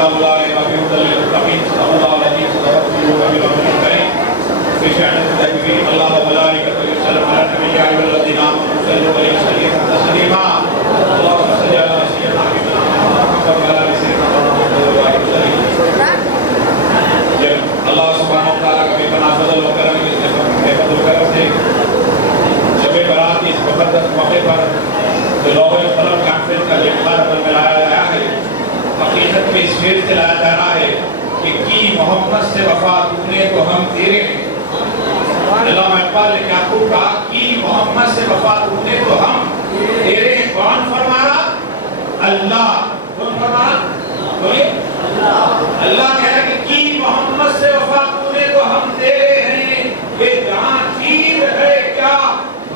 کتاب اللہ علیہ وآلہ للمتقین صلی اللہ علیہ وسلم بشأن التكبير الله وملائكته يصلون على النبي يا أيها الذين آمنوا صلوا عليه وسلموا تسليما اللهم صل على سيدنا محمد وعلى آل سيدنا محمد وبارك وسلم. جب اللہ سبحانہ وتعالیٰ کا بے پناہ فضل و کرم کے فضل و کرم سے شب برات اس مقدس موقع پر جو لوح قلم کانفرنس کا افتتاح پر ملایا گیا ہے، حقیقت میں اس شعر سے لایا جا رہا ہے کہ کی محمد سے وفا تو نے تو ہم تیرے ہیں. علامہ اقبال نے کیا خوب کہا کہ محمد سے وفا تو نے تو ہم تیرے ہیں. کون فرما رہا؟ اللہ. کون فرما رہا؟ اللہ کہہ رہا کہ کی محمد سے وفا تو نے تو ہم تیرے ہیں. یہ جہاں چیز ہے کیا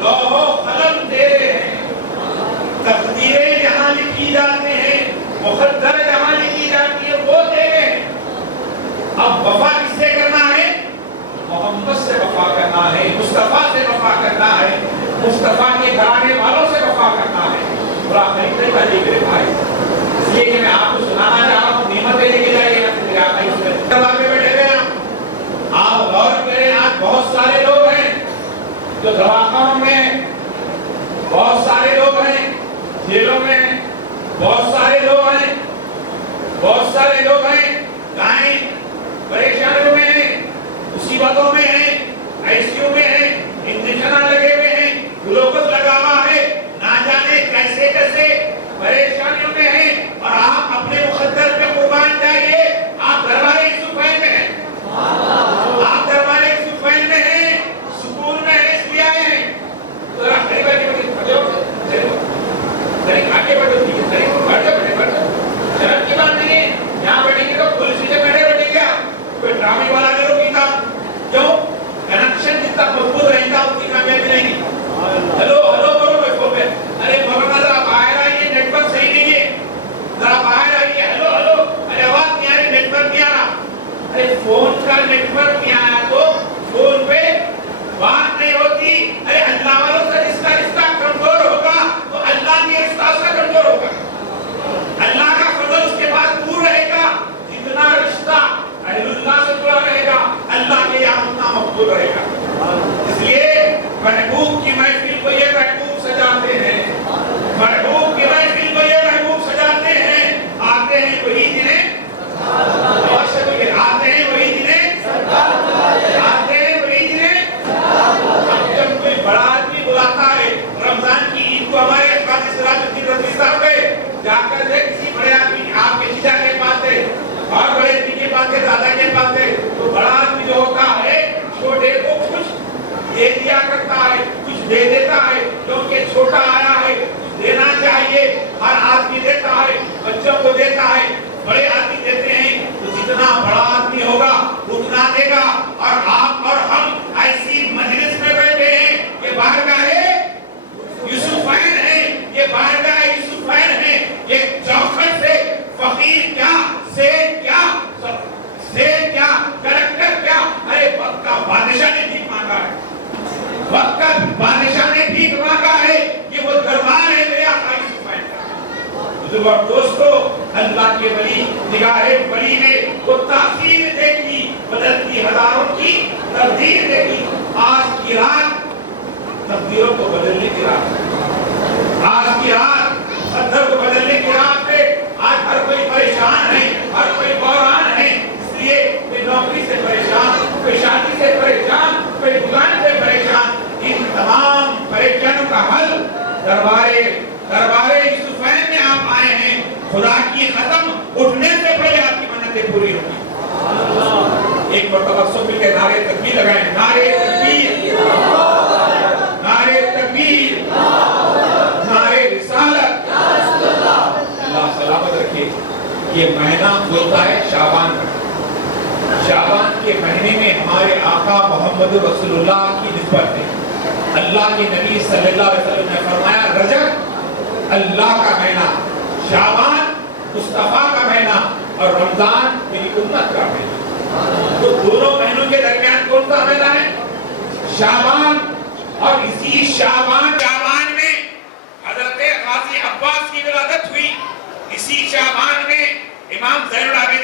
لوح و قلم تیرے ہیں. تقدیریں جہاں لکھی جاتے ہیں، مقدر جہاں لکھی جاتی ہے، وہ تیرے ہیں. اب وفا کس سے کرنا ہے؟ محمد سے وفا کرنا ہے، مصطفیٰ سے وفا کرنا ہے، مصطفیٰ کے گھرانے والوں سے وفا کرنا ہے. برا خریدنے کا جی میرے بھائی، اس لیے کہ میں آپ کو سنانا چاہ رہا ہوں. نعمتیں لے کے جائیے گا میرے آقا اس دربار میں بیٹھے ہوئے ہیں. آپ غور کریں، آج بہت سارے لوگ ہیں جو دواخانوں میں، بہت سارے لوگ ہیں جیلوں میں، بہت سارے لوگ ہیں، بہت سارے لوگ ہیں گائیں پریشانیوں میں ہیں، مصیبتوں میں ہیں، آئی سی یو میں ہیں، انجیکشن لگے ہوئے ہیں، گلوکوز لگا ہوا ہے، نہ جانے کیسے کیسے پریشانیوں میں ہیں. اور آپ اپنے مقدر پہ قربان جائیے. آپ دربار یوسفین میں ہیں، آپ دربار یوسفین میں ہیں، سکون میں ہیں، اس لیے آئے ہیں. تو قریب آگے بڑھو، آگے بڑھو، شرم کی بات نہیں ہے. یہاں بیٹھیں گے تو پولیس سے بیٹھے بیٹھیں گے. کوئی ڈرامے والا نہیں روکی تھا. کیوں؟ کنیکشن جتنا مضبوط رہتا اتنی کامیابی نہیں گی. ہلو ہلو بولو میں فون پہ. ارے مولانا ذرا باہر آئیے، نیٹ ورک صحیح نہیں ہے. ذرا باہر آئیے. Hello hello. ارے آواز نہیں آ رہی، نیٹ ورک نہیں آ رہا. ارے فون کا نیٹ ورک نہیں آیا تو فون پہ بات نہیں ہوتی. ارے اللہ والوں سے رشتہ کمزور ہوگا تو اللہ کی رشتہ اس کا کمزور ہوگا. اللہ کا فضل اس کے پاس دور رہے گا. جتنا رشتہ اہل اللہ سے جڑا رہے گا، اللہ کے یہاں اتنا مقبول رہے گا. اس لیے محبوب کی محفل کو یہ محبوب سجاتے ہیں، محبوب کی محفل کو یہ محبوب سجاتے ہیں. آتے ہیں وہی جنہیں آتے ہیں وہی جنہیں آتے ہیں وہی جنہیں. جب کوئی بڑا آدمی بلاتا ہے رمضان کی عید کو، ہمارے قاضی سراج الدین رضوی صاحب گئے، جا کر دے کسی بڑے آدمی آپ کے چچا کے پاس ہے اور بڑے آدمی کے پاس ہے، دادا کے پاس ہے، تو بڑا آدمی جو ہوتا ہے چھوٹے کو کچھ دے دیا کرتا ہے، کچھ دے دیتا ہے، کیونکہ چھوٹا آیا ہے کچھ دینا چاہیے. ہر آدمی دیتا ہے، بچوں کو دیتا ہے. بڑے آدمی دیتے ہیں تو جتنا بڑا آدمی ہوگا اتنا دے گا. اور آپ اور ہم ایسی مجلس میں بیٹھے ہیں، یہ بارگاہ یوسفین ہے، یہ بارگاہ یوسفین ہے. یہ چوکھٹ سے فقیر کیا، سید کیا، سید کیا، کریکٹر کیا. ارے وقت کا بادشاہ نے بھیک مانگا ہے، وقت کا بادشاہ نے بھیک مانگا ہے. یہ وہ دربار ہے میرے آقا یوسفین کا. بزرگ دوستو، اللہ کے ولی نگاہ ولی نے وہ تاثیر دیکھی، بدلتی ہزاروں کی تقدیر دیکھی. آج کی رات تقدیروں کو بدلنے کی رات ہے. آج کی رات مقدر کو بدلنے کی رات ہے. آج ہر کوئی پریشان ہے، ہر کوئی بحران ہے. اس لیے کوئی نوکری سے پریشان، کوئی شادی سے پریشان، کوئی دکان سے پریشان. ان تمام پریشانوں کا حل دربار یوسفین میں آپ آئے ہیں. خدا کی قسم اٹھنے سے پہلے آپ کی منتیں پوری ہوگی. ایک مرتبہ سب مل کے نعرے تکبیر لگائیں. نعرے تکبیر، نعرے تکبیر، نعرے رسالت. اللہ سلامت رکھے. یہ مہینہ ہوتا ہے شعبان کا. شعبان کے مہینے میں ہمارے آقا محمد رسول اللہ کی نسبت ہے. اللہ کے نبی صلی اللہ علیہ وسلم نے فرمایا رجب اللہ کا مہینہ، شعبان مصطفیٰ کا مہینہ اور رمضان میری امت کا مہینہ. تو دونوں مہینوں کے درمیان کون سا مہینہ ہے؟ شعبان. اور اسی شعبان میں حضرت غازی عباس کی ولادت ہوئی. اسی شعبان میں امام زین العابدین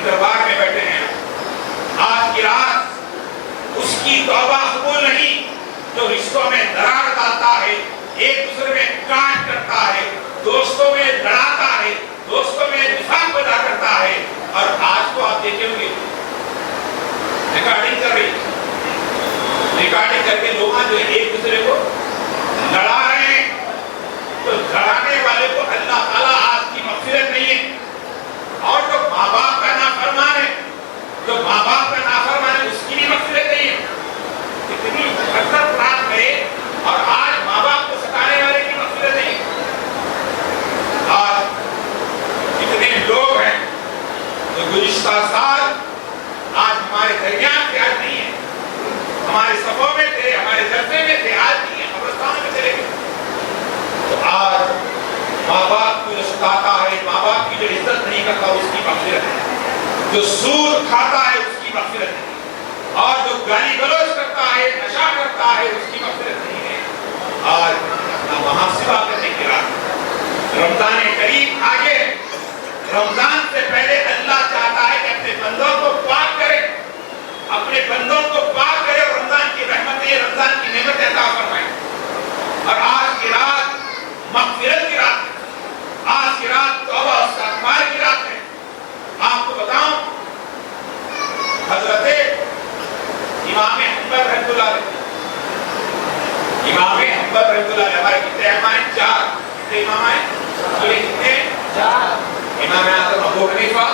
کے دربار میں بیٹھے ہیں. آج کی رات اس کی توبہ قبول نہیں جو رشتوں میں درار ڈالتا ہے, ایک دوسرے میں کاٹ کرتا ہے, دوستوں میں لڑاتا ہے, دوستوں میں نفاق پیدا کرتا ہے. اور آج تو آپ دیکھیں گے ریکارڈنگ کر رہی, ریکارڈنگ کر کے لوگ جو ایک دوسرے کو لڑا رہے ہیں. تو لڑانے والے کو اللہ تعالیٰ آج کی مغفرت نہیں ہے. اور جو ماں باپ کا نافرمان ہے, جو ماں باپ کا نافرمان ہے, اس کی بھی مغفرت نہیں ہے. اتنی حسرت رات ہے اور آج ماں باپ کو ستانے والے کی مغفرت نہیں ہے. آج اتنے لوگ ہیں جو گزشتہ سال آج ہمارے درمیان سے آج نہیں ہے, ہمارے صفوں میں تھے, ہمارے جلسے میں تھے, آج نہیں ہے, قبرستان میں چلے گئے. تو آج ماں باپ کو جو ستاتا ہے, ماں باپ کی جو عزت نہیں کرتا اس کی مغفرت ہے, جو سود کھاتا ہے اس کی مغفرت ہے, اور جو گالی گلوچ کرتا ہے, نشہ کرتا ہے, اس کی مغفرت نہیں ہے. آج اپنا محاسبہ کرنے کی رات, رمضان کریم آگے, رمضان سے پہلے اللہ چاہتا ہے کہ اپنے بندوں کو پاک کرے, اپنے بندوں کو پاک کرے, اور رمضان کی رحمتیں, رمضان کی نعمتیں عطا فرمائے. اور آج کی رات مغفرت کی رات ہے, آج کی رات توبہ و استغفار کی رات ہے. آپ کو بتاؤں, حضرت امام حنبل رحمۃ اللہ علیہ, امام حنبل رحمۃ اللہ علیہ, ہمارے کتنے امام ہیں؟ 4. کتنے امام ہیں؟ بولے کتنے؟ 4. امام اعظم ابو حنیفہ,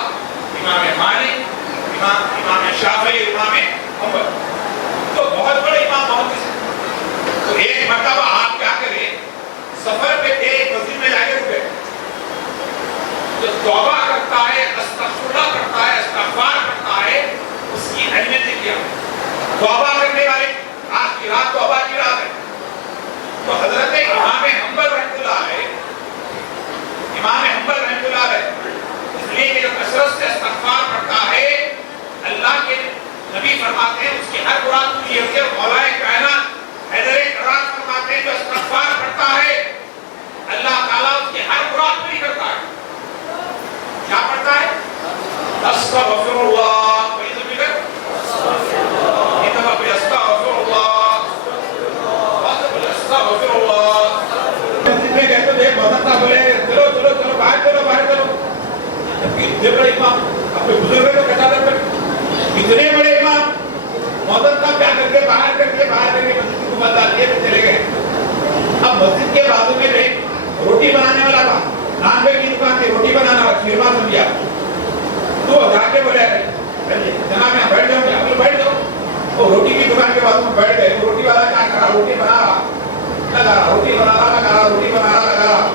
امام مالک, امام شافعی, امام حنبل. تو بہت بڑے امام محدث ہیں. تو ایک مرتبہ آپ کیا کریں, سفر پہ تھے, ایک مسجد میں جا کے رکے, جو توبہ کرتا ہے, استغفار کرتا ہے, استغفار کرتا ہے, اس کی اہمیت نے کیا. توبہ کرنے والے, آج کی رات توبہ کی رات ہے. تو حضرت امام حنبل رحمۃ اللہ علیہ, امام حنبل رحمۃ اللہ علیہ, اس لیے کہ جو کثرت سے استغفار کرتا ہے, اللہ کے نبی فرماتے ہیں اس کی ہر مراد پوری ہوتی ہے. مولا کائنات حیدر کرار فرماتے ہیں جو استغفار کرتا ہے, اللہ تعالیٰ اس کی ہر مراد پوری کرتا ہے. کیا پڑھتا ہے؟ استغفر اللہ. اتنے بڑے امام, اپنے بزرگوں کو کہتا تھا, اتنے بڑے امام محترم صاحب کیا کر کے باہر کر کے مسجد کو بتا دیے, چلے گئے. اب مسجد کے بازو میں ایک روٹی بنانے والا تھا, نان ویج کی دکان تھی, روٹی بنانا والا, شیرما سمجھا. تو جا کے بولے جناب میں بیٹھ جاؤں گا, بیٹھ جاؤ. وہ روٹی کی دکان کے بازو میں بیٹھ گئے. روٹی والا کیا کرا, روٹی بنا رہا, لگا رہا, روٹی بنا رہا, لگا رہا, روٹی بنا رہا, لگا رہا.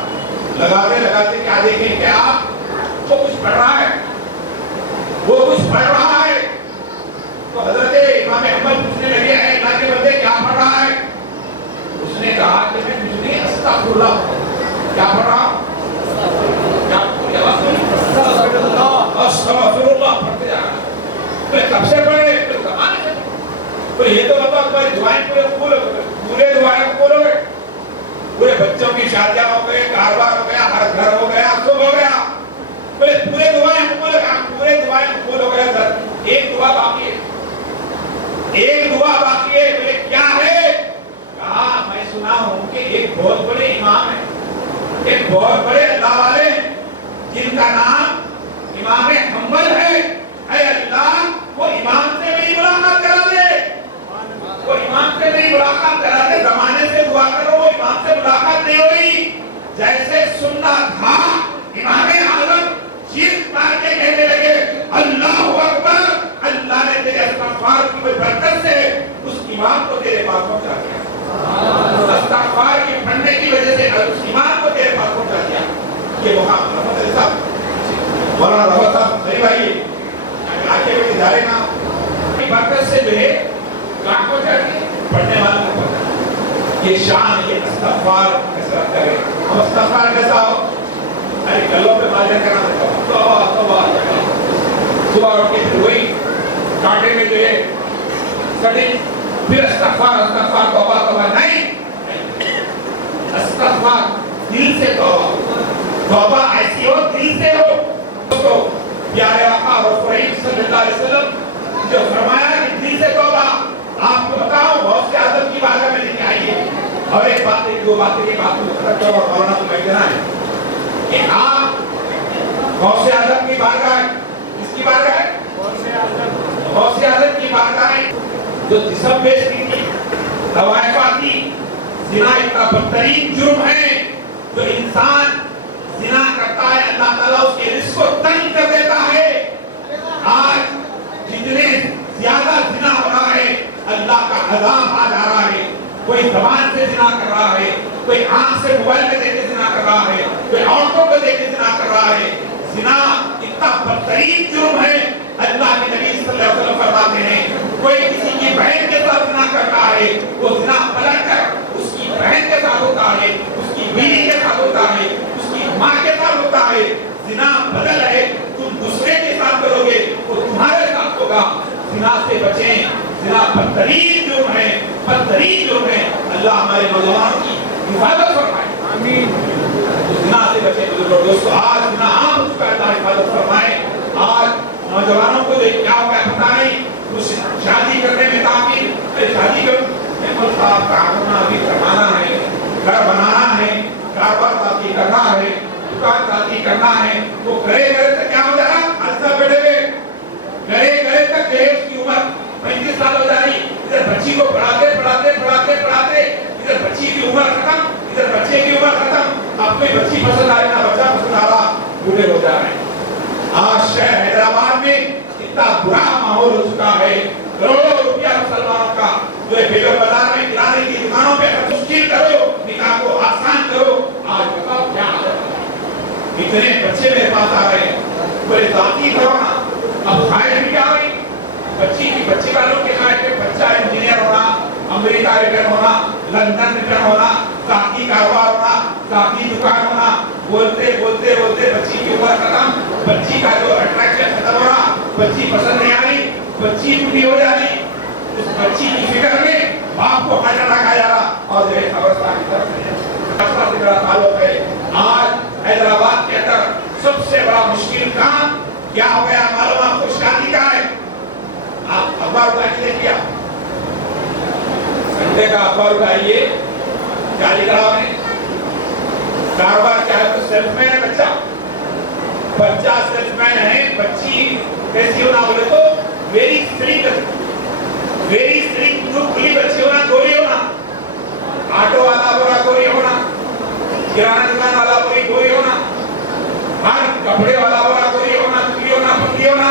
لگاتے لگاتے کیا دیکھیں کہ آپ وہ کچھ پڑھ رہا ہے, وہ کچھ پڑھ رہا ہے. تو حضرت امام حنبل پوچھنے لگے, ہے اللہ کے بندے کیا پڑھ رہا ہے؟ اس نے کہا کہ میں کچھ نہیں, استغفر اللہ. کیا پڑھ رہا؟ استغفر اللہ پڑھتے جا رہا. کب سے پڑھے؟ تو یہ تو بتاؤ تمہاری دعائیں پورے قبول ہو گئے, پورے دعائیں قبول ہو گئے, پورے بچوں کی شادیاں ہو گئے, کاروبار ہو گیا, ہر گھر ہو گیا, سب ہو گیا, پورے دعائیں قبول ہو گئے, پورے دعائیں قبول ہو گئے. سر ایک دعا باقی ہے, ایک دعا باقی ہے. بولے کیا ہے؟ کہا میں سنا ہوں کہ ایک بہت بڑے امام ہیں, ایک بہت بڑے اللہ والے جن کا نام امام حنبل ہے. اے اللہ وہ امام سے میری ملاقات کرا دے, وہ امام سے میری ملاقات کرا دے. زمانے سے دعا کرو, وہ امام سے ملاقات نہیں ہوئی. جیسے سننا تھا امام اعظم چیخ مار کے کہنے لگے اللہ اکبر. اللہ نے تیرے استغفار کی برکت سے اس امام کو تیرے پاس پہنچا دیا, استغفار کی پڑھنے کی وجہ سے اس امام کو تیرے پاس پہنچا دیا. یہ محمد رحمت علی صاحب, مولانا رحمت صاحب, صحیح بھائی آگے بھی ادارے نا برکت سے جو ہے کہاں پہنچا دیا, پڑھنے والوں کو پہنچا. یہ شان, یہ استغفار کثرت کرے. ہم استغفار کیسا ہو, ارے گلوں پہ مالے کرنا توبہ توبہ, صبح اٹھ کے پھر وہی کانٹے میں جو ہے کٹی, پھر استغفار استغفار توبہ توبہ. نہیں, استغفار دل سے توبہ, توبہ ایسی ہو دل سے ہو. دوستو پیارے آقا رسول اتنا ہے کہ آپ غوث اعظم کی بارگاہ، کس کی بارگاہ ہے؟ غوث اعظم کی بارگاہ جو جسم پیش کی تھی، طوائفہ کی، زنا اتنا بدترین جرم ہے جو انسان زنا کرتا ہے اللہ تعالیٰ اس کے رزق کو تنگ کر دیتا ہے۔ آج جتنے زیادہ زنا ہو رہا ہے اللہ کا عذاب آ جا رہا ہے۔ کوئی زبان سے زنا کر رہا ہے، کوئی آنکھ سے موبائل میں دیکھ کے زنا کر رہا ہے، کوئی عورتوں کو دیکھ کے زنا کر رہا ہے۔ زنا اتنا بدترین جرم ہے، اللہ کے نبی صلی اللہ علیہ وسلم فرماتے ہیں کوئی کسی کی بہن کے ساتھ زنا کرتا ہے وہ زنا پلٹ کر اس کی بہن کے ساتھ ہوتا ہے، اس کی بیوی کے ساتھ ہوتا ہے، اس کی ماں کے ساتھ ہوتا ہے۔ زنا بدل ہے، تم دوسرے کے ساتھ کرو گے وہ تمہارے ساتھ ہوگا۔ زنا سے بچیں، زنا بدترین جرم ہے، بدترین جرم ہے۔ اللہ ہمارے نوجوانوں کی حفاظت فرمائے، آمین۔ زنا سے بچیں دوستو، آج زنا عام ہو چکا ہے، اللہ حفاظت فرمائے۔ آج نوجوانوں کو دیکھ کیا ہوگا پتہ نہیں، شادی کرنے میں تعمیر، شادی کروں احمد صاحب کام کرنا ابھی کمانا ہے، گھر بنانا ہے، کاروبار ساتھی کرنا ہے، دکان ساتھی کرنا ہے، وہ کرے کرے تک کیا ہو جا رہا؟ عرصہ بیٹھے ہوئے کرے کرے تک جہیز کی عمر 35 سال ہو جا رہی، ادھر بچی کو پڑھاتے پڑھاتے پڑھاتے پڑھاتے ادھر بچی کی عمر ختم، ادھر بچے کی عمر ختم، اب کوئی بچی پسند آئے نہ بچہ پسند آ رہا، بوڑھے ہو جا رہے ہیں۔ آج شہر حیدرآباد میں اتنا برا ماحول ہو چکا ہے، کروڑوں روپیہ مسلمانوں کا جو ہے بیگم بازار میں کرانے کی دکانوں پہ مشکل کرو، نکاح کو آسان کرو۔ آج بتاؤ کیا حال ہے؟ اتنے بچے میرے پاس آ رہے ہیں، بڑے ذاتی کرونا، اب خواہش بھی کیا ہوئی؟ بچی والوں کے خواہش پہ بچہ انجینئر ہونا، امریکہ ریٹرن ہونا، لندن ریٹرن ہونا، ذاتی کاروبار ہونا، ذاتی دکان ہونا، بولتے بولتے بولتے بچی کی عمر ختم، بچی کا جو اٹریکشن ختم ہو رہا، بچی پسند نہیں آ رہی، بچی بوڑھی ہو جا رہی، اس بچی کی فکر میں باپ کو کھانا رکھا جا رہا اور جو ہے قبرستان کی طرف سے بڑا تعلق ہے۔ آج حیدرآباد کے اندر سب سے بڑا مشکل کام کیا ہو گیا معلوم آپ کو؟ شادی کا ہے۔ آپ اخبار اٹھائیے، کیا سنڈے کا اخبار اٹھائیے، کیا لکھ رہا ہے؟ کاروبار کیا ہے تو سیلف مین ہے بچہ، بچہ سیلف مین ہے، بچی کیسی ہونا بولے تو ویری اسٹرکٹ، جو کھلی بچی ہونا، گوری ہونا، آٹو والا بڑا گوری ہونا، کرانہ دکان والا بڑی گوری ہونا، ہر کپڑے والا بڑا گوری ہونا، دبلی ہونا، پتلی ہونا،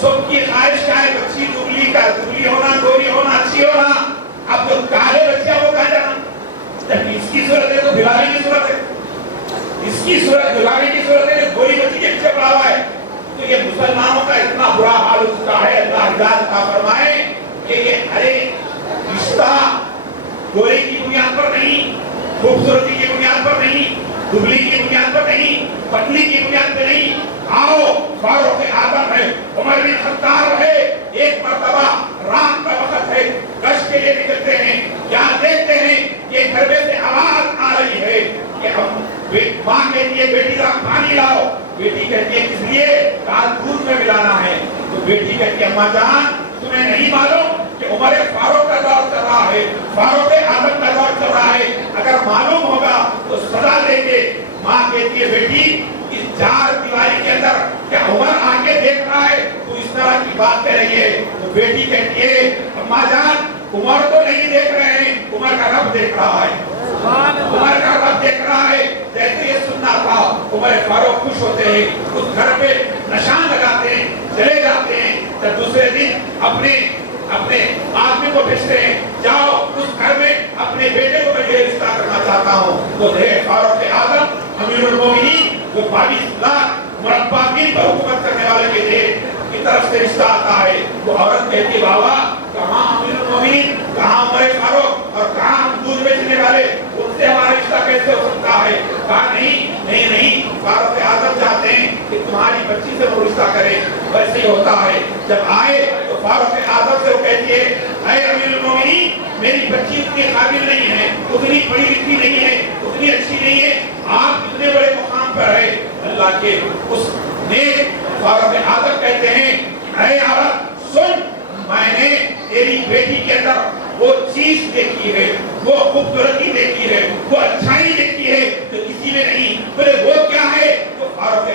سب کی خواہش کیا ہے؟ بچی دبلی ہونا، گوری ہونا، اچھی ہونا۔ اب جو کالے بچے وہ کہاں جانا؟ جب اس کی صورت ہے تو بھلانے کی صورت ہے، اس کی صورت بھلانے کی صورت ہے، گوری بچی کے پیچھے پڑا ہوا ہے۔ تو یہ مسلمانوں کا اتنا برا حال ہو چکا ہے، اللہ ہدایت عطا فرمائے کہ یہ ہر ایک رشتہ گوری کی بنیاد پر نہیں، خوبصورتی کی بنیاد پر نہیں، دبلی کی بنیاد پر نہیں، پتلی کی بنیاد پر نہیں۔ آؤ فاروق اعظم ہے، عمر بن خطاب ہے، ایک مرتبہ رات کا وقت ہے، گشت کے لیے نکلتے ہیں، کیا دیکھتے ہیں کہ گھر میں سے آواز آ رہی ہے کہ ہم ماں کہتی ہے بیٹی ذرا پانی لاؤ، بیٹی کہتی ہے کس لیے؟ کہا دودھ میں ملانا ہے۔ تو بیٹی کہتی ہے اماں جان تمہیں نہیں معلوم کہ عمر فاروق کا دور چل رہا ہے، فاروق اعظم کا دور چل رہا ہے، اگر معلوم ہوگا تو سزا دیں گے۔ ماں کہتی ہے بیٹی اس چار دیواری کے اندر کیا عمر آگے دیکھ رہا ہے تو اس طرح کی بات کہہ رہی ہے؟ تو بیٹی کہتی ہے اماں جان عمر تو نہیں دیکھ رہے ہیں، عمر کا رب دیکھ رہا ہے، عمر کا رب دیکھ رہا ہے۔ جیسے یہ سننا تھا عمر فاروق خوش ہوتے ہیں، اس گھر پہ نشان لگاتے ہیں، چلے جاتے ہیں، جب دوسرے دن اپنے آدمی کو بھیجتے ہیں جاؤ اس گھر میں اپنے بیٹے کو میں یہ رشتہ کرنا چاہتا ہوں۔ تو فاروق اعظم امیر المومنین جو 22 لاکھ مربع میل پر حکومت کرنے والے کے تھے کی طرف سے رشتہ آتا ہے، وہ عورت کہتی ہے بابا کہاں امیر المومنین، کہاں عمر فاروق اور کہاں دودھ بیچنے والے، ان سے ہمارا رشتہ کیسے ہو سکتا ہے؟ کہا نہیں فاروق اعظم چاہتے ہیں کہ تمہاری بچی سے وہ رشتہ کرے۔ ویسے ہی ہوتا ہے، جب آئے تو فاروق اعظم سے وہ کہتی ہے اے امیر المومنین میری بچی اتنی قابل نہیں ہے، اتنی پڑھی لکھی نہیں ہے، اتنی اچھی نہیں ہے، آپ اتنے بڑے مقام پر ہے۔ اللہ کے اس نیک فاروق اعظم کہتے ہیں اے عورت سن، میں نے تیری بیٹی کے اندر وہ چیز دیکھی ہے، وہ خوبصورتی دیکھی ہے، وہ اچھائی دیکھی ہے جو کسی میں نہیں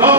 9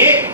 1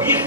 20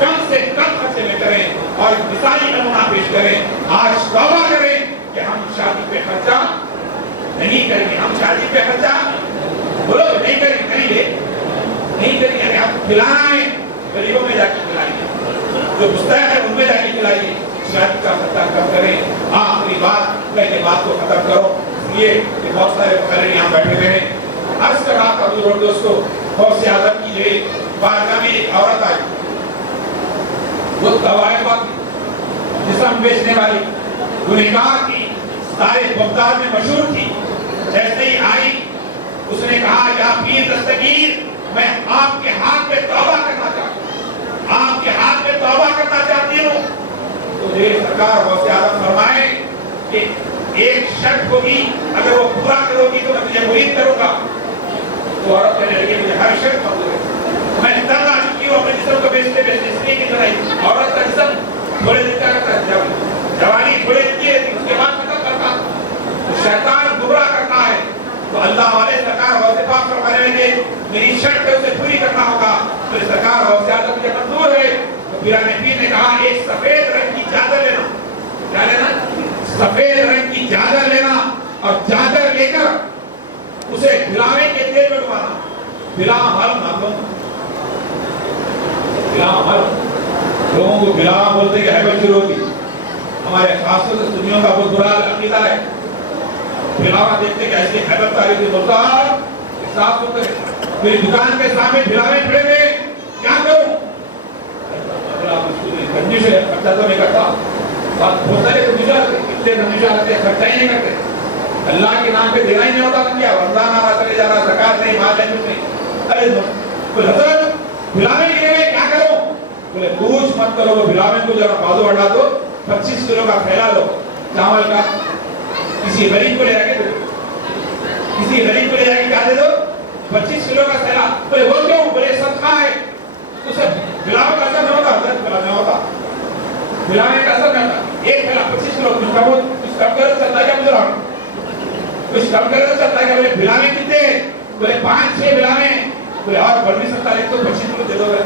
کم سے کم خرچے میں کریں اور مثالی نمونہ پیش کریں۔ آج توبہ کریں کہ ہم شادی پہ خرچہ نہیں کریں گے، ہم شادی پہ خرچہ بولو نہیں کریں گے، کریں گے نہیں کریں گے۔ آپ کھلانا ہے غریبوں میں جا کے کھلائیے، جو مستحق ہے ان میں جا کے کھلائیے، شادی کا خرچہ کم کریں۔ آخری بات پہلے بات کو ختم کرو، اس لیے کہ بہت سارے مقرر یہاں بیٹھے ہوئے ہیں۔ عرض کر رہا تھا حضور دوستو، غوث اعظم کی جو بارگاہ میں ایک عورت آئی، وہ طوائفہ تھی، جسم بیچنے والی، گنہگار تھی، سارے بغداد میں مشہور تھی۔ جیسے ہی آئی اس نے کہا یا پیر دستگیر، میں آپ کے ہاتھ پہ توبہ کرنا چاہتی ہوں، آپ کے ہاتھ پہ توبہ کرنا چاہتی ہوں۔ تو سرکار غوث اعظم فرمائے کہ ایک شرط ہوگی، اگر وہ پورا کرو گی تو میں تجھے مرید کروں گا۔ تو عورت کہنے لگی مجھے ہر شرط قبول ہے، میں تنگ آ چکی ہوں اپنے جسم کو بیچتے بیچتے، اس لیے کی طرح عورت کا جسم تھوڑے دن کیا کرتا ہے، جوانی تھوڑے دن کی رہتی، اس کے بعد ختم کرتا، شیطان گمراہ کرتا ہے۔ تو اللہ والے سرکار غوث پاک فرمانے لگے میری شرط ہے اسے پوری کرنا ہوگا۔ تو سرکار غوث اعظم مجھے منظور ہے۔ تو پیرانے پیر نے کہا ایک سفید رنگ کی چادر لینا، کیا لینا؟ سفید رنگ کی چادر لینا، اور چادر لے کر اسے بھلاوے کے تیل میں ڈبانا۔ بلا مر معلوم، بلا مر لوگوں کو بلا بولتے کہ حیبت شروع ہوگی، ہمارے خاص طور سے سنیوں کا بہت برا عقیدہ ہے، بلاوا دیکھتے کہ ایسی حیبت تاریخی بولتا صاف ہوتے میری دکان کے سامنے بلاوے کھڑے ہوئے، کیا کروں؟ گنجی سے خرچہ تو نہیں کرتا، بہت سارے اتنے ہمیشہ رہتے ہیں، خرچہ ہی نہیں کرتے، اللہ کے نام پہ دینا ہی نہیں ہوتا، کیا رمضان آ رہا چلے جا رہا، زکات نہیں، مال نہیں، کچھ نہیں۔ ارے حضرت بلاوے لیے ہوئے کیا کروں؟ بولے کچھ مت کرو، وہ بلاوے کو ذرا بازو ہٹا دو، 25 کلو کا پھیلا لو چاول کا، کسی غریب کو لے جا کے دے دو، کسی غریب کو لے جا کے کیا دے دو؟ 25 کلو کا پھیلا۔ بولے وہ کیوں؟ بولے صدقہ ہے، اسے بلاوے کا اثر نہ ہوتا، حضرت بلاوے نہ ہوتا، بلاوے کا اثر نہ ہوتا، ایک پھیلا 25 کلو، کچھ کم کرو چلتا ہے کیا مجھے رہا کچھ کم کرے تو چلتا ہے کہ بولے بلاوے کتنے؟ بولے 5-6 بلاوے، بولے اور بڑھ نہیں سکتا، ایک تو 25 کلو دے دو گے۔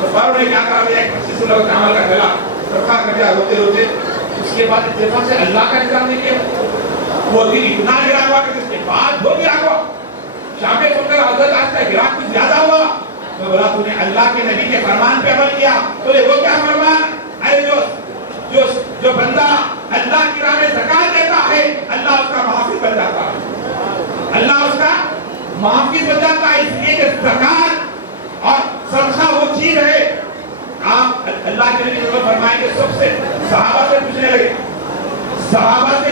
تو باروں نے کیا کہا، 25 کلو کا چاول کا پھیلا رکھا کر دیا روتے روتے۔ اس کے بعد اتفاق سے اللہ کا نظام نے کیا، وہ دن اتنا گرا ہوا کہ اس کے بعد وہ گرا ہوا، شام سن کر حضرت آج کا گرا کچھ زیادہ ہوا۔ تو بولا تو نے اللہ کے نبی کے فرمان پہ عمل کیا؟ بولے وہ کیا فرمان؟ ارے جو بندہ اللہ کی راہ میں زکات دیتا ہے، اللہ اس کا محافظ بن جاتا ہے، اللہ اس کا محافظ بن جاتا ہے۔ اس لیے کہ زکات اور صدقہ وہ چیز ہے، آپ اللہ کے نبی نے فرمایا کہ سب سے صحابہ سے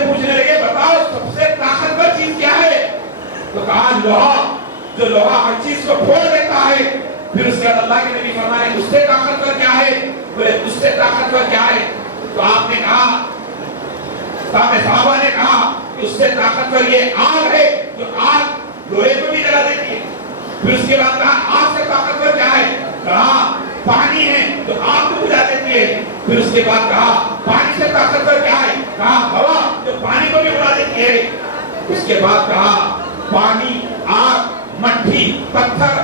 پوچھنے لگے بتاؤ سب سے طاقتور چیز کیا ہے؟ تو کہا لوہا، جو لوہا ہر چیز کو پھوڑ دیتا ہے۔ پھر اس کے بعد اللہ کے نبی فرمایا اس سے طاقتور کیا ہے؟ بولے اس سے طاقتور کیا ہے؟ تو آپ نے کہا، صحابہ نے کہا کہ اس سے طاقتور یہ آگ ہے، جو آگ لوہے کو بھی جلا دیتی ہے۔ پھر اس کے بعد کہا آگ سے طاقتور کیا ہے؟ کہا پانی ہے، جو آگ کو بجھا دیتی ہے۔ پھر اس کے بعد کہا پانی سے طاقتور کیا ہے؟ کہا ہوا، جو پانی کو بھی اڑا دیتی ہے۔ اس کے بعد کہا پانی، آگ، مٹی، پتھر،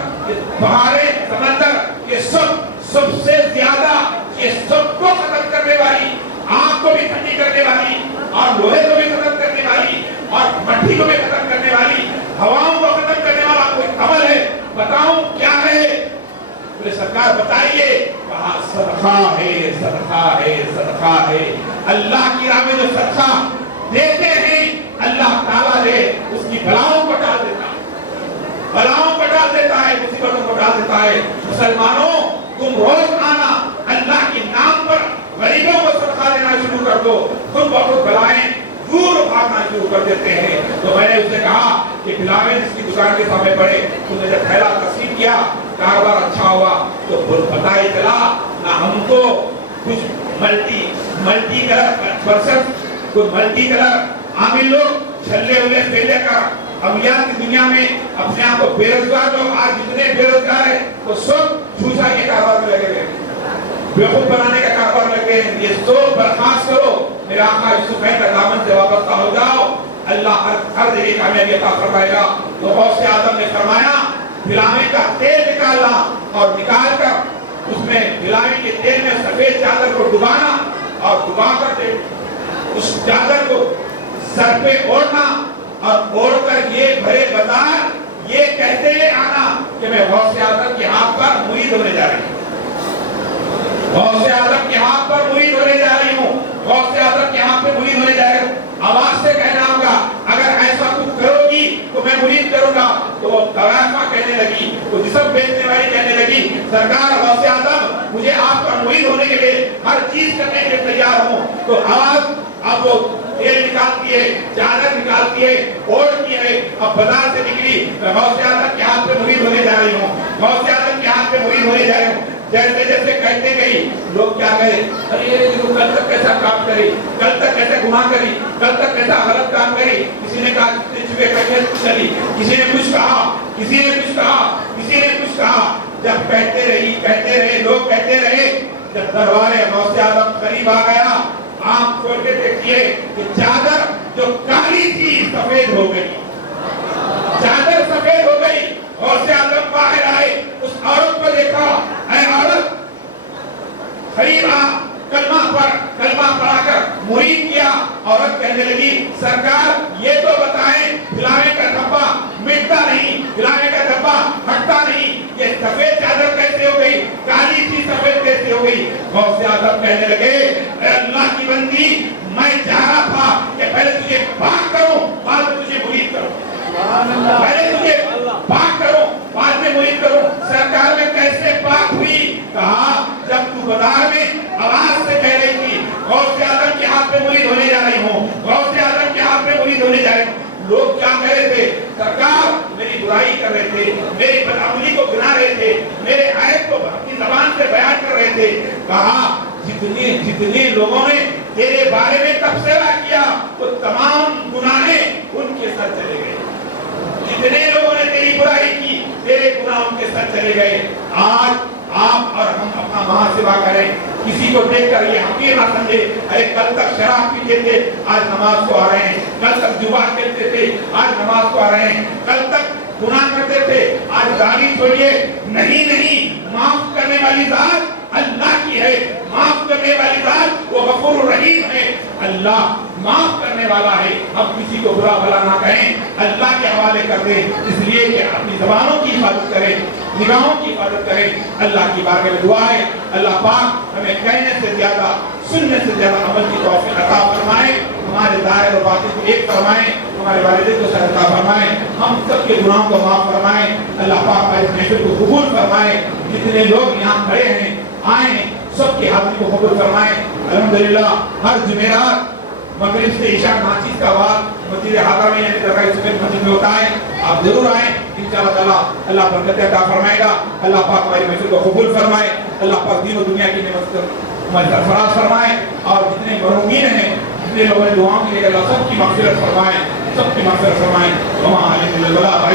بہاریں، سمندر، یہ سب سے زیادہ یہ سب کو ختم کرنے والی، آگ کو بھی ٹھنڈی کرنے والی، اور لوہے کو بھی ختم کرنے والی، اور مٹی کو بھی ختم کرنے والی، ہواؤں کو ختم کرنے والا کوئی عمل ہے، بتاؤں کیا ہے؟ بولے سرکار بتائیے۔ کہا صدقہ ہے، صدقہ ہے، صدقہ ہے۔ اللہ کی راہ میں جو صدقہ دیتے ہیں اللہ تعالیٰ نے اس کی بلاؤں کو ٹال دیتا ہے، بلاؤں کو ٹال دیتا ہے، مصیبتوں کو ٹال دیتا ہے۔ مسلمانوں تم روز آنا اللہ کے نام پر غریبوں کو صدقہ دینا شروع کر دو، خود بخود بلائیں دور بھاگنا شروع کر دیتے ہیں۔ تو میں نے اس سے کہا کہ بلاوے جس کی دکان کے سامنے پڑے، تو نے جب پھیلا تقسیم کیا، کاروبار اچھا ہوا، تو پتہ ہی چلا نہ ہم کو کچھ ملٹی کلر پرسن، کچھ ملٹی کلر عامل لوگ چھلے ہوئے پھیلے کر امیات کی دنیا میں اپنے آپ کو بے روزگار لوگ، آج جتنے بے روزگار ہیں وہ سب چھوچا کے کاروبار میں لگے ہوئے، بیوقوف بنانے کا کاروبار لگے ہیں۔ یہ سب برخاست کرو، میرا آقا یوسف ہے کا دامن سے وابستہ ہو جاؤ، اللہ ہر جگہ کامیابی عطا فرمائے گا۔ تو غوث اعظم نے فرمایا بلاوے کا تیل نکالنا، اور نکال کر اس میں گلائی کے تیل میں سفید چادر کو ڈبانا اور ڈبا کر اس چادر کو سر پہ اوڑھنا اور اوڑھ کر یہ بھرے بازار یہ کہتے آنا کہ میں غوث اعظم کے ہاتھ پر مرید ہونے جا رہی ہوں، غوث اعظم کے ہاتھ پر مرید ہونے جا رہی ہوں، غوث اعظم کے ہاتھ پہ مرید ہونے جا رہی ہوں۔ آواز سے کہنا ہوگا اگر ایسا کچھ کرو گی تو میں مرید کروں گا۔ تو وہ طوائفہ کہنے لگی، وہ جسم بیچنے والی کہنے لگی سرکار غوث اعظم مجھے آپ کا مرید ہونے کے لیے ہر چیز کرنے کے لیے تیار ہوں۔ تو آواز اب وہ تیل نکالتی ہے، چادر نکالتی ہے، اوڑھتی ہے، اب بازار سے نکلی، میں غوث اعظم کے ہاتھ پہ مرید ہونے جا رہی ہوں، غوث اعظم کے ہاتھ پہ مرید ہونے جا رہی ہوں۔ جیسے جیسے کہتے گئی لوگ کیا کہے، ارے یہ کل تک کیسا کام کری، کل تک کیسے گناہ کری، کل تک کیسا غلط کام کری۔ کسی نے کہا کتنے چوہے کٹے چلی، کسی نے کچھ کہا، کسی نے کچھ کہا، کسی نے کچھ کہا۔ جب کہتے رہے لوگ کہتے رہے، جب دربار غوث اعظم قریب آ گیا، آپ کھول کے دیکھیے کہ چادر جو کالی تھی سفید ہو گئی، چادر سفید ہو گئی۔ غوث اعظم باہر آئے، اس عورت کو دیکھا، اے عورت قریب آ، کلمہ پڑھا کر مرید کیا۔ عورت کہنے لگی سرکار یہ تو بتائیں پھلانے کا ڈبہ مٹتا نہیں، پھلانے کا ڈبہ ہٹتا نہیں، یہ سفید چادر کیسے ہو گئی، کالی تھی سفید کیسے ہو گئی؟ غوث اعظم کہنے لگے اے اللہ کی بندی میں چاہ رہا تھا کہ پہلے تجھے پاک کروں بعد میں تجھے مرید کروں، پہلے تجھے پاک کروں بعد میں مرید کروں۔ سرکار میں کیسے پاک ہوئی؟ کہا جب تو بازار میں آواز سے کہہ رہی تھی غوث اعظم کے ہاتھ پہ مرید ہونے جا رہی ہوں، غوث اعظم کے ہاتھ پہ مرید ہونے جا رہی ہوں۔ لوگ کیا کہہ رہے تھے؟ سرکار میری برائی کر رہے تھے، میری بدعملی کو گنا رہے تھے، میرے عیب کو اپنی زبان سے بیان کر رہے تھے۔ کہا جتنے لوگوں نے تیرے بارے میں تبصرہ کیا وہ تمام گناہیں ان کے سر چلے گئے، جتنے لوگوں نے تیری برائی کی تیرے گناہ ان کے سر چلے گئے۔ آج آپ اور ہم اپنا محاسبہ کریں، کسی کو دیکھ کر یہ حقیر نہ سمجھے، ارے کل تک شراب پیتے تھے آج نماز کو آ رہے ہیں، کل تک جوا کھیلتے تھے آج نماز کو آ رہے ہیں، کل تک گناہ کرتے تھے آج داڑھی چھوڑیے۔ نہیں، معاف کرنے والی ذات اللہ کی ہے، معاف کرنے والی ذات وہ غفور الرحیم ہے۔ اللہ معاف کرنے والا ہے، اب کسی کو برا بھلا نہ کہیں، اللہ کے حوالے کر دیں، اس لیے کہ اپنی زبانوں کی حفاظت کریں، نگاہوں کی حفاظت کریں۔ اللہ کی بارگاہ میں دعا ہے اللہ پاک ہمیں کہنے سے زیادہ سننے سے زیادہ عمل کی توفیق عطا فرمائے، ہمارے ظاہر اور باطن کو ایک فرمائے، ہمارے والدین کو صحت عطا فرمائے، ہم سب کے گناہوں کو معاف فرمائے۔ اللہ پاک اس محفل کو قبول فرمائے، جتنے لوگ یہاں کھڑے ہیں آئے ہیں سب کی حاضری کو قبول فرمائے۔ الحمدللہ ہر جمعرات مغرب سے عشاء ناچیز کا وقت مسجد حاضرہ میں یعنی درگاہ سفید مسجد میں ہوتا ہے، آپ ضرور آئیں انشاءاللہ تعالیٰ اللہ برکت عطا فرمائے گا۔ اللہ پاک ہماری محفل کو قبول فرمائے، اللہ پاک دین و دنیا کی نعمت ہماری سرفراز فرمائے، اور جتنے محرومین ہیں جتنے لوگوں نے دعاؤں کے لیے اللہ سب کی مغفرت فرمائے، سب کی مغفرت فرمائے۔